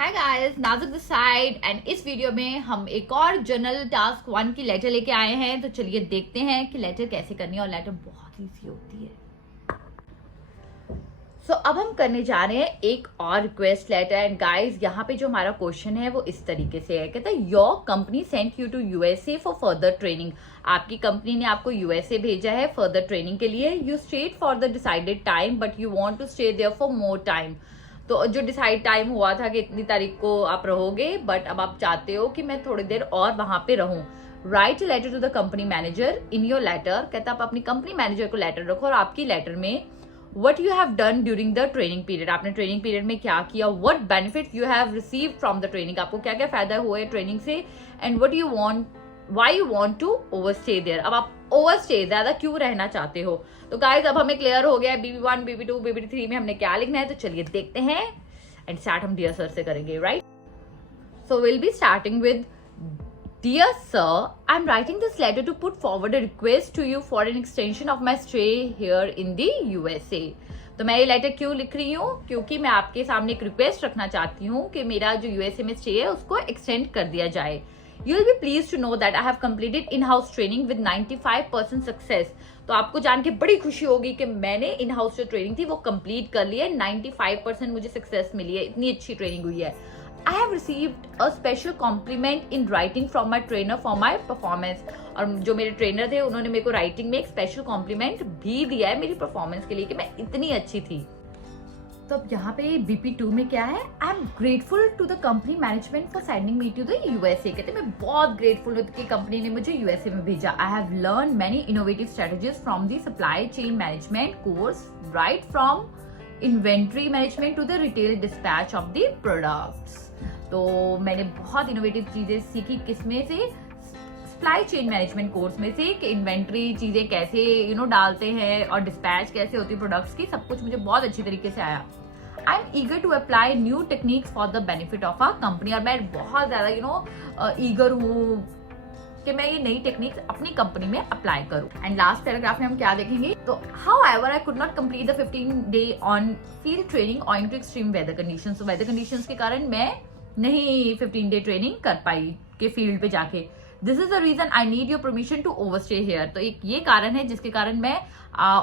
Hi guys, नाजुक the side and इस video में हम एक और जर्नल टास्क 1 की लेटर लेके आए हैं। तो चलिए देखते हैं कि लेटर कैसे करनी है और लेटर बहुत ईजी होती है। अब हम करने जा रहे हैं एक और रिक्वेस्ट लेटर एंड गाइस यहाँ पे जो हमारा क्वेश्चन है वो इस तरीके से है। कहता है your company sent you to USA for further training. आपकी कंपनी ने आपको यूएसए भेजा है फर्दर ट्रेनिंग के लिए। You stayed for the decided time but you want to stay there for more time. तो जो डिसाइड टाइम हुआ था कि इतनी तारीख को आप रहोगे, बट अब आप चाहते हो कि मैं थोड़ी देर और वहां पे रहूं। Write letter to the company manager in your letter. कहता है आप अपनी कंपनी मैनेजर को लेटर रखो और आपकी लेटर में what you have done during the training period, आपने ट्रेनिंग पीरियड में क्या किया, what benefits you have received from the training, आपको क्या क्या फायदा हुआ है ट्रेनिंग से, and what you want, why you want to overstay there। अब आप ओवरस्टे ज्यादा क्यों रहना चाहते हो। तो गाइस अब हमें क्लियर हो गया है BB1 BB2 BB3 में हमने क्या लिखना है। तो चलिए देखते हैं एंड स्टार्ट हम डियर सर से करेंगे, right. So will be starting with Dear sir, I'm writing this letter to put forward a request to you for an extension of my stay here in the USA। तो मैं ये letter क्यों लिख रही हूँ, क्योंकि मैं आपके सामने एक रिक्वेस्ट रखना चाहती हूँ कि मेरा जो यूएसए में स्टे है उसको एक्सटेंड कर दिया जाए। You will be pleased to know that I have completed in-house training with 95% success। तो आपको जान के बड़ी खुशी होगी कि मैंने इन हाउस जो ट्रेनिंग थी वो कंप्लीट कर ली है। 95% मुझे सक्सेस मिली है, इतनी अच्छी ट्रेनिंग हुई है। I have received a special compliment in writing from my trainer for my performance। और जो मेरे ट्रेनर थे उन्होंने मेरे को राइटिंग में एक स्पेशल कॉम्प्लीमेंट भी दिया है मेरी परफॉर्मेंस के लिए कि मैं इतनी अच्छी थी। तो अब यहाँ पे BP2 में क्या है, I am grateful to the company management for sending me to the USA. कहते मैं बहुत ग्रेटफुल हूँ कि कंपनी ने मुझे यूएसए में भेजा। I have learn many innovative strategies from the supply chain management course, right from inventory management to the retail dispatch of the products. तो मैंने बहुत इनोवेटिव चीजें सीखी, किसमें से, सप्लाई चेन मैनेजमेंट कोर्स में से, कि इन्वेंट्री चीजें कैसे डालते हैं और डिस्पैच कैसे होती है प्रोडक्ट्स की, सब कुछ मुझे बहुत अच्छी तरीके से आया। I am eager to apply new techniques for the benefit of our company. और मैं बहुत ज्यादा ईगर हूँ कि मैं ये नई टेक्निक्स अपनी कंपनी में अप्लाई करूं। एंड लास्ट पैराग्राफ में हम क्या देखेंगे, तो however I could not complete the 15 day on field training owing to extreme weather conditions. तो वेदर कंडीशंस के कारण मैं नहीं 15 डे ट्रेनिंग कर पाई के फील्ड पे जाके। This is the reason I need your permission to overstay here. तो एक ये कारण है जिसके कारण मैं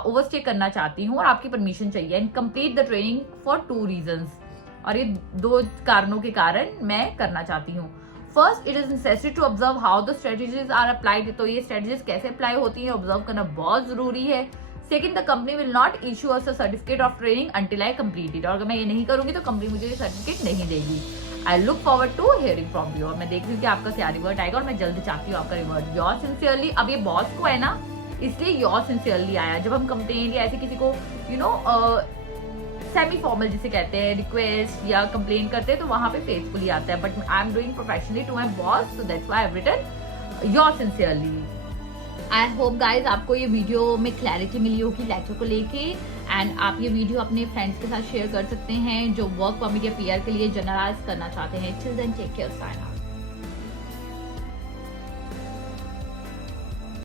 ओवरस्टे करना चाहती हूँ और आपकी परमिशन चाहिए। And complete the training for 2 reasons. और ये 2 कारणों के कारण मैं करना चाहती हूँ। First, it is necessary to observe how the strategies are applied. तो ये स्ट्रेटेजीज कैसे अप्लाई होती है ऑब्जर्व करना बहुत जरूरी है। Second, the company will not issue us a certificate of training until I complete it. और अगर मैं ये नहीं करूंगी तो कंपनी मुझे ये सर्टिफिकेट नहीं देगी। I look forward to hearing from you. और मैं देख रही हूँ कि आपका क्या रिवर्ट आएगा और मैं जल्दी चाहती हूँ आपका रिवर्ट। Your sincerely. अब ये बॉस को है ना, इसलिए योर सिंसियरली आया। जब हम कंप्लेन या ऐसे किसी को सेमी फॉर्मल जिसे कहते हैं रिक्वेस्ट या कंप्लेन करते हैं तो वहां पे फेथफुली आता है। But I am doing professionally to my boss, so that's why I have written your sincerely. I hope guys आपको ये वीडियो में क्लैरिटी मिली होगी लेटर को लेके। एंड आप ये वीडियो अपने फ्रेंड्स के साथ शेयर कर सकते हैं जो वर्क परमिट या PR के लिए जनरलाइज करना चाहते हैं। Till then take care, sign out.